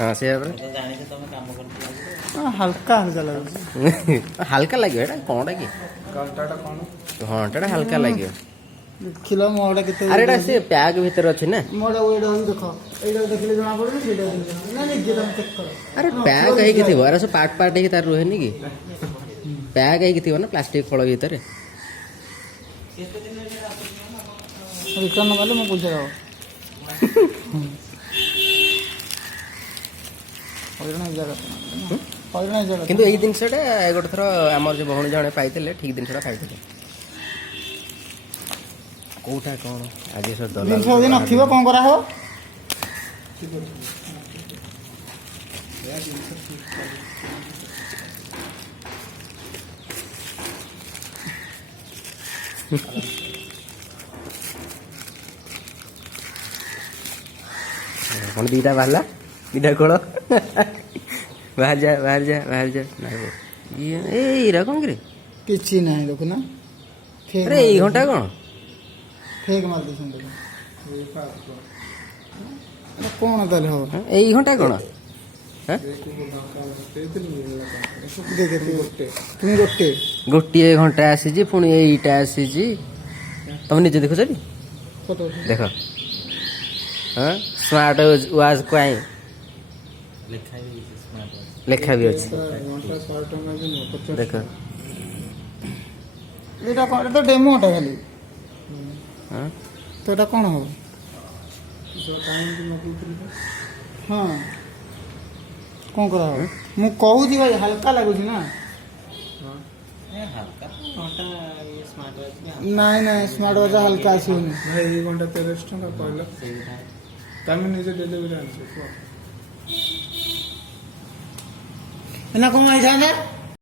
हाँ से हल्का हल्का लगे हल्का लगे कौनटा कि घंटा हल्का लगे ଦେଖିଲ ମୋଟା କେତେ अरे एटा से प्याग भीतर अछि ना ମୋଟା वेट हम देखो एटा देखले जଣା पड़े सेटा ना ନିଜେ ତମେ ଚେक କର अरे प्याग है कि थिबो अरे सब पार्ट पार्ट है कि तार रोहे नी कि प्याग है कि थिबो ना प्लास्टिक फळ भीतर रिटर्न वाले मैं पूछ रहा हूं किंतु एई जिनसटा गोटे थर हमर जे भौणी जणे पाइतले ठीक जिनसटा पाइतले कोटा कोन आगे सर दलाल जिनस दिन नथिबो कोन करा हो कौन दीटा बाहरला दीटा खोल बाहर जा बाहर जा बाहर जा ये एरा कौन करे किछि नहीं देखो ना अरे ये घंटा कौन फेक मार दे सुन कौन दल हो एई घंटा कौन देखे तुम गोटे गोटे घंटा आसी पुणी एईटा आसी तुम निजे देखो सर फोटो देख हाँ स्मार्ट वाच कहीं लेखा भी अच्छे देख एटा तो डेमोटा खाली हाँ तो एटा कौन हो हाँ कौन करा हो मु कहू जी भाई हल्का लगुची ना नहीं नहीं स्मार्ट वॉच हल्का आसुनी भाई ये घंटा 13 टका कहला तमे निजे डेलीवरी आनछो ना कौन आई जाने